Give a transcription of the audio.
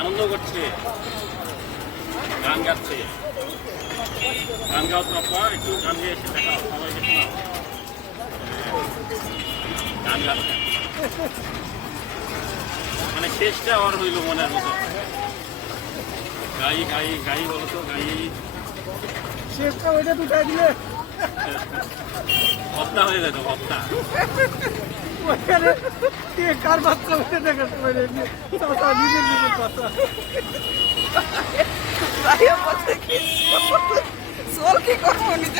আনন্দ করছে, গান গাচ্ছে। গান গাও তো আপা, একটু গান গিয়ে এসে দেখাও সবাইকে, শোনাও গান গাচ্ছে। মানে শেষটা আর হইল মনের মতো। গাই গাই গাই বলো তো, গাই শেষটা ওইটা দুটাই দিলে ভক্তা হয়ে যেত, ভক্তা। ওইখানে কে কার বাচ্চা হয়ে দেখাতে পারে নিজের নিজের কথা Saya mau sakit. Soal kiko mau nih.